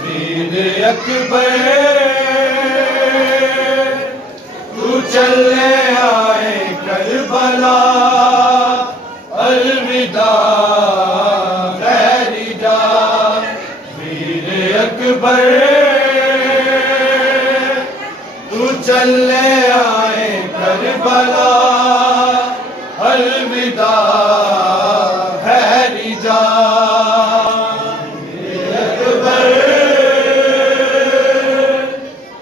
वीर अकबर तू चले आए करबला, अलविदा गैरी जान। वीर अकबर तू चले आए करबला, अलविदा गैरी जान। वीर अकबर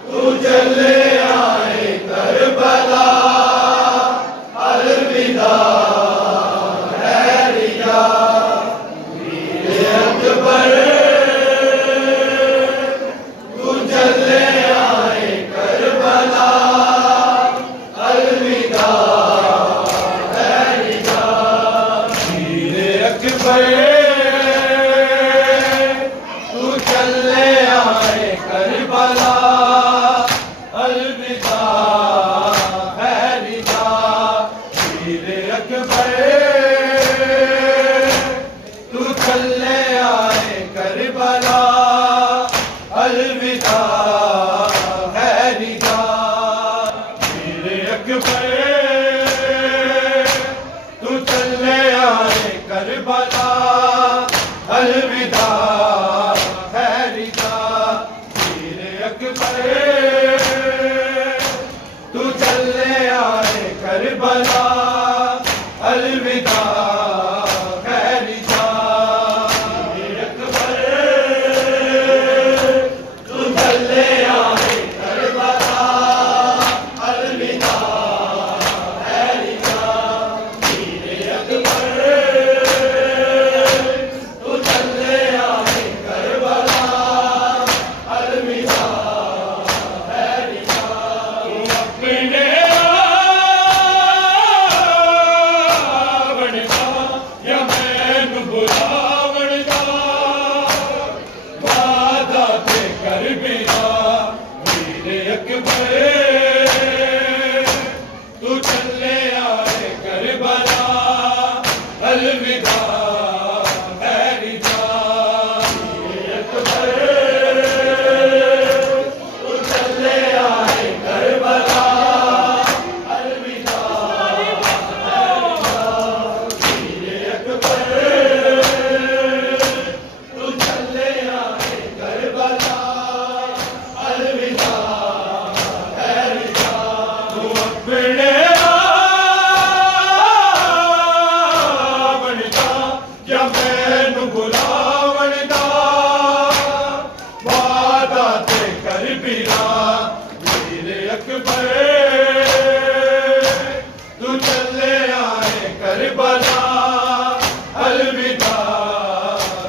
तू चले आए करबला, अलविदा गैरी जान। वीर अकबर तू चले आए करबला, अलविदा गैरी जान। वीर अकबर तू चले आए करबला, अलविदा गैरी जान। वीर अकबर तू चले आए करबला, अलविदा गैरी जान। वीर अकबर तू चले आए करबला, अलविदा गैरी जान। वीर अकबर तू चले आए करबला, अलविदा गैरी जान। वीर अकबर तू चले आए करबला, अलविदा गैरी जान। वीर अकबर तू चले आए करबला, अलविदा गैरी जान। तू अपने आवण दा या मैनू बुलावण दा, वादा ते कर बिना। वीर अकबर तू चले आए करबला, अलविदा गैरी जान। वीर अकबर तू चले आए करबला, अलविदा गैरी जान। वीर अकबर तू चले आए करबला, अलविदा गैरी जान। तू अपने आवण दा या मैनू बुलावण दा, वादा ते कर बिना। वीर अकबर तू चले आए करबला, अलविदा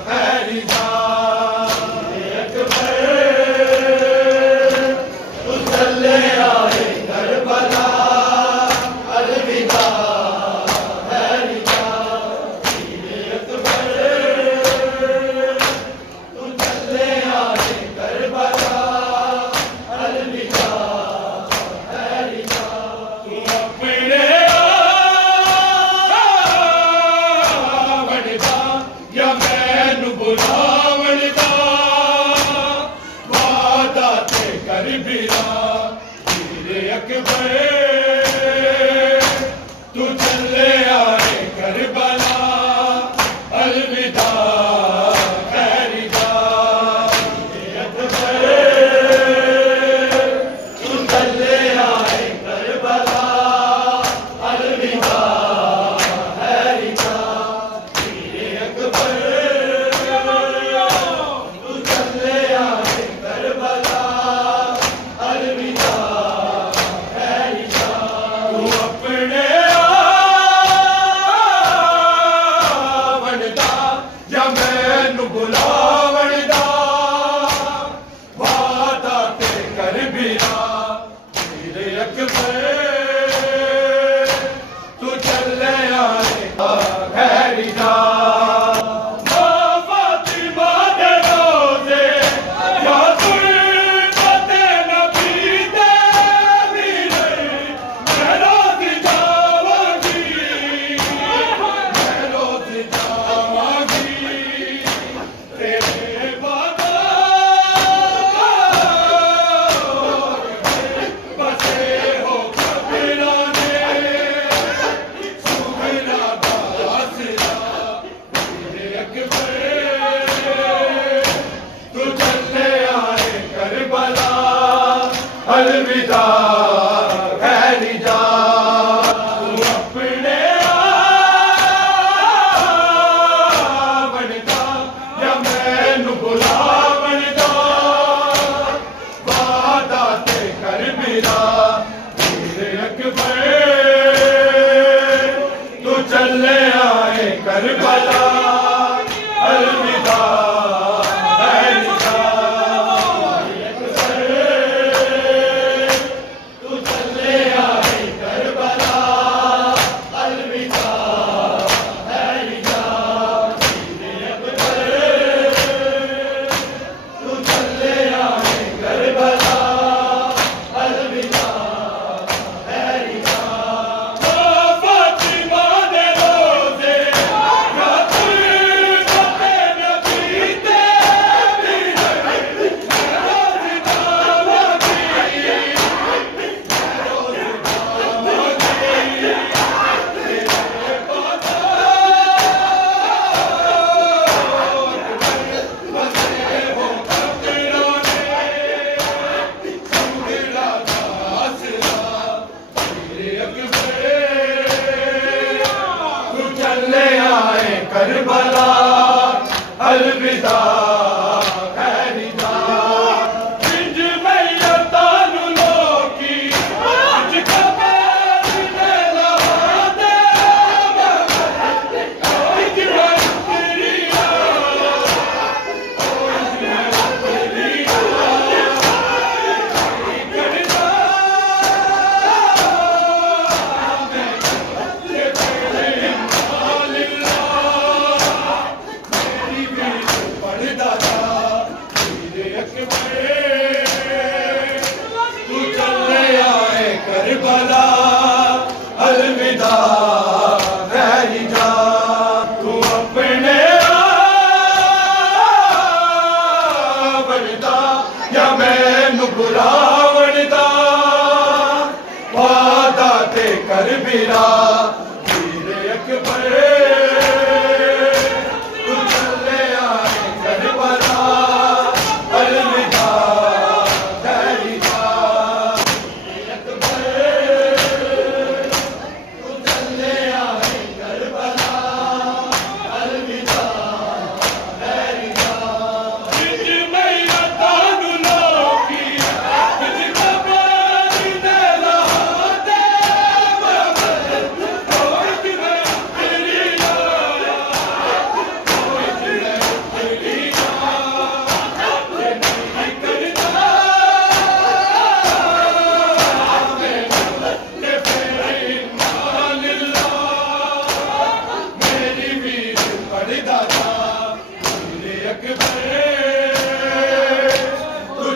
गैरी जान। वीर अकबर तू चले आए करबला, अलविदा गैरी जान। वीर अकबर तू चले आए करबला, अलविदा गैरी जान। तू अपने आवण दा या मैनू बुलावण दा, वादा ते कर बिना। वीर अकबर तू चले आए करबला, अलविदा गैरी जान। वीर अकबर तू चले आए करबला, अलविदा गैरी जान। वीर अकबर तू चले आए करबला, अलविदा गैरी जान। बुलावण दा वादा ते कर बिरा वीर अकबर तू चले आए करबला अलविदा खैरिया अकबर तू चले आए करबला अलविदा खैरिया जिज मैया तानु लोकी जिज कबर दे लाते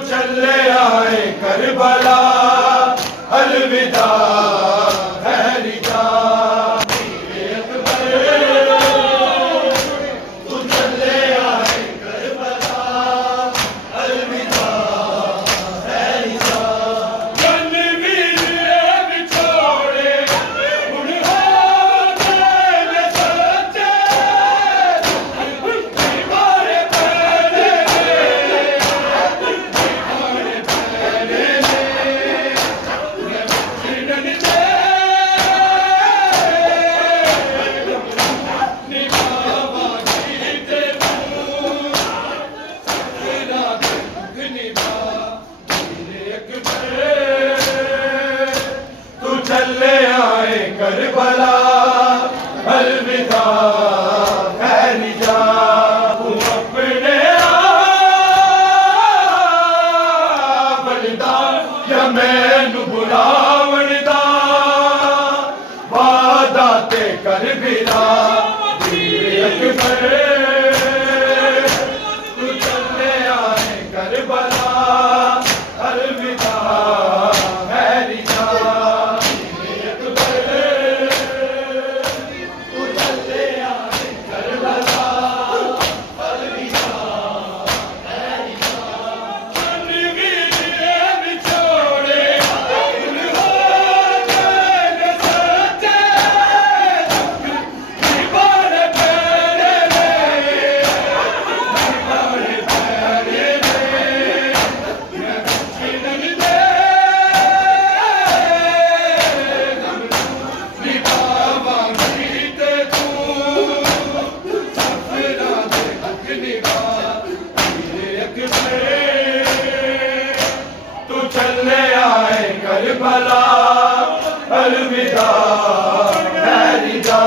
चले आए करबला अलविदा खैरिया तू चले आए करबला अलविदा खैरिया जन वीर बिछोड़े हुण हाथ सच्चे मारे पैरे चले आए करबला अलविदा खैरिया तू अपने बलिदा या मैनू बुलावण दा वादा ते कर बिरा वीर अकबर तू चले आए करबला अलविदा खैरिया तू चले आए करबला अलविदा खैरिया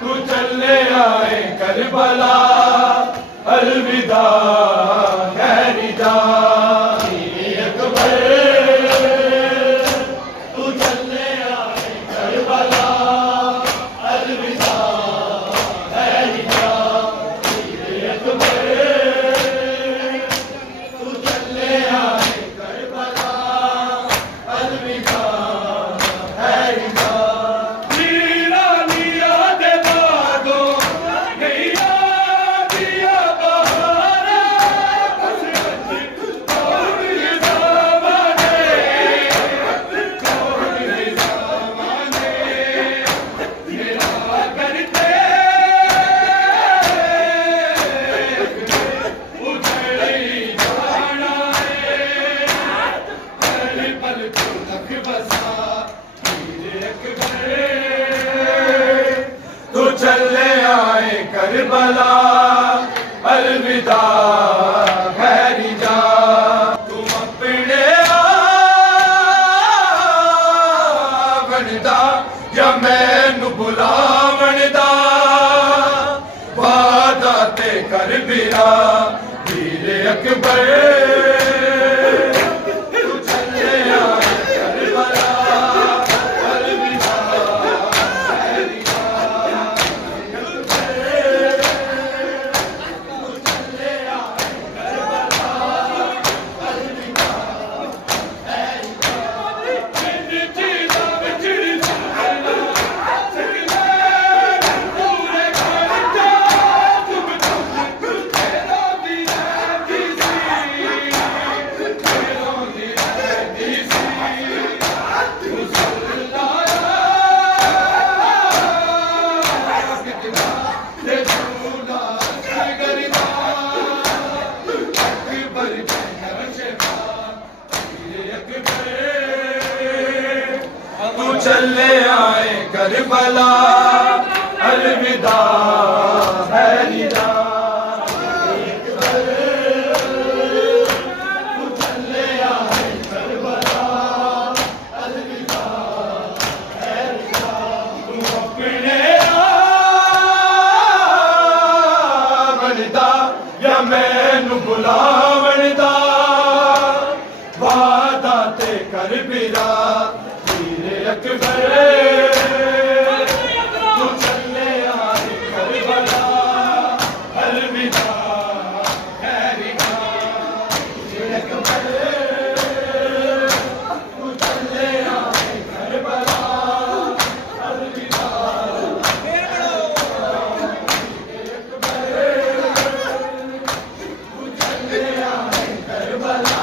तू चले आए करबला अलविदा खैरिया अकबर तू चले आए करबला अलविदा खैरिया अकबर तू चले आए करबला अलविदा खैरिया तू चले आए करबला अलविदा खैरिया तुम अपने बनदा या मैनू बुलावण दा वादा ते कर बिरा वीर अकबर तू चले आए करबला अलविदा तू चले आए करबला अलविदा है निदा तू चले आए करबला अलविदा है निदा तू अपने बनदा या मैनू बुलावन दा वादा ते कर बिरा अकबर तू चले आए करबला अलविदा हैरिका अकबर तू चले आए करबला अलविदा तू चले आए करबला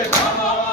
अकबर